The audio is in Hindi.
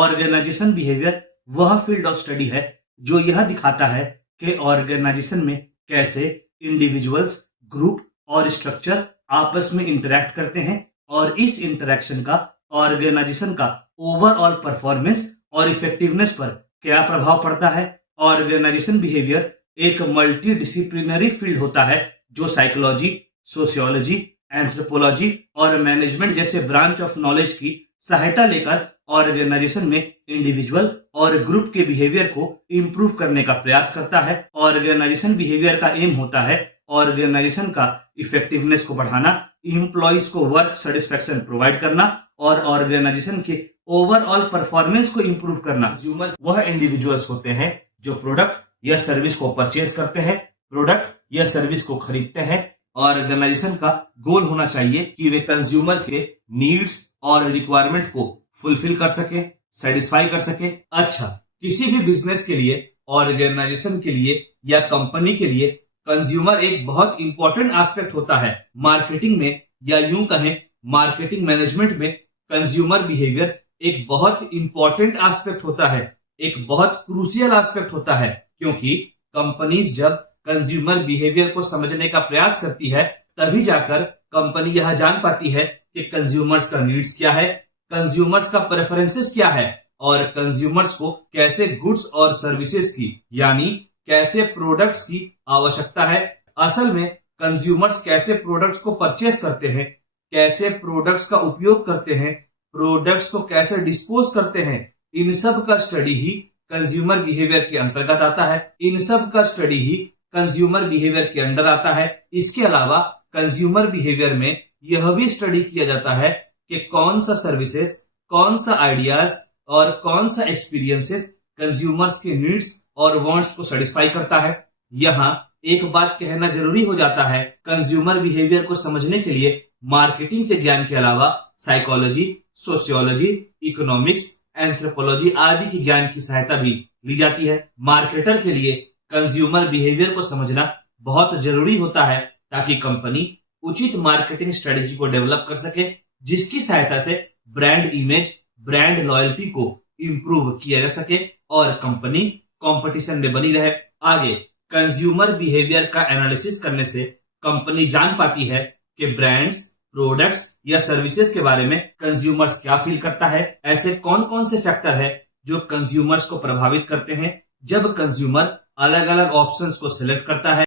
ऑर्गेनाइजेशन बिहेवियर वह फील्ड ऑफ स्टडी है जो यह दिखाता है कि ऑर्गेनाइजेशन में कैसे इंडिविजुअल्स, ग्रुप और स्ट्रक्चर आपस में इंटरैक्ट करते हैं और इस इंटरैक्शन का ऑर्गेनाइजेशन का ओवरऑल परफॉर्मेंस और इफेक्टिवनेस पर क्या प्रभाव पड़ता है। ऑर्गेनाइजेशन बिहेवियर एक मल्टी डिसिप्लिनरी फील्ड होता है जो साइकोलॉजी, सोशियोलॉजी, एंथ्रोपोलॉजी और मैनेजमेंट जैसे ब्रांच ऑफ नॉलेज की सहायता लेकर ऑर्गेनाइजेशन में इंडिविजुअल और ग्रुप के बिहेवियर को इंप्रूव करने का प्रयास करता है। ऑर्गेनाइजेशन बिहेवियर का एम होता है ऑर्गेनाइजेशन का इफेक्टिवनेस को बढ़ाना, इम्प्लॉइज को वर्क सेटिस्फेक्शन प्रोवाइड करना और ऑर्गेनाइजेशन के ओवरऑल परफॉर्मेंस को इंप्रूव करना। कंज्यूमर वह इंडिविजुअल्स होते हैं जो प्रोडक्ट या सर्विस को परचेज करते हैं, प्रोडक्ट या सर्विस को खरीदते हैं। ऑर्गेनाइजेशन का गोल होना चाहिए कि वे कंज्यूमर के नीड्स और रिक्वायरमेंट को फुलफिल कर सके, सेटिस्फाई कर सके। अच्छा, किसी भी बिजनेस के लिए, ऑर्गेनाइजेशन के लिए या कंपनी के लिए कंज्यूमर एक बहुत इंपॉर्टेंट एस्पेक्ट होता है। मार्केटिंग में या यूं कहें मार्केटिंग मैनेजमेंट में कंज्यूमर बिहेवियर एक बहुत इंपॉर्टेंट एस्पेक्ट होता है, एक बहुत क्रूशियल एस्पेक्ट होता है, क्योंकि कंपनीज जब कंज्यूमर बिहेवियर को समझने का प्रयास करती है तभी जाकर कंपनी यह जान पाती है कि कंज्यूमर्स का नीड्स क्या है, कंज्यूमर्स का प्रेफरेंसेस क्या है और कंज्यूमर्स को कैसे गुड्स और सर्विसेज की यानी कैसे प्रोडक्ट्स की आवश्यकता है। असल में कंज्यूमर्स कैसे प्रोडक्ट्स को परचेस करते हैं, कैसे प्रोडक्ट्स का उपयोग करते हैं, प्रोडक्ट्स को कैसे डिस्पोज करते हैं, इन सब का स्टडी ही कंज्यूमर बिहेवियर के अंतर्गत आता है। इन सब का स्टडी ही कंज्यूमर बिहेवियर के अंडर आता है। इसके अलावा कंज्यूमर बिहेवियर में यह भी स्टडी किया जाता है कि कौन सा सर्विसेज, कौन सा आइडियाज और कौन सा एक्सपीरियंसेस कंज्यूमर्स के नीड्स और वांट्स को सेटिस्फाई करता है। यहाँ एक बात कहना जरूरी हो जाता है, कंज्यूमर बिहेवियर को समझने के लिए मार्केटिंग के ज्ञान के अलावा साइकोलॉजी, सोशियोलॉजी, इकोनॉमिक्स, एंथ्रोपोलॉजी आदि के ज्ञान की सहायता भी ली जाती है। मार्केटर के लिए कंज्यूमर बिहेवियर को समझना बहुत जरूरी होता है ताकि कंपनी उचित मार्केटिंग स्ट्रेटेजी को डेवलप कर सके, जिसकी सहायता से ब्रांड इमेज, ब्रांड लॉयल्टी को इंप्रूव किया जा सके और कंपनी कंपटीशन में बनी रहे। आगे कंज्यूमर बिहेवियर का एनालिसिस करने से कंपनी जान पाती है कि ब्रांड्स, प्रोडक्ट्स या सर्विसेज के बारे में कंज्यूमर्स क्या फील करता है। ऐसे कौन कौन से फैक्टर है जो कंज्यूमर्स को प्रभावित करते हैं। जब कंज्यूमर अलग अलग ऑप्शंस को सिलेक्ट करता है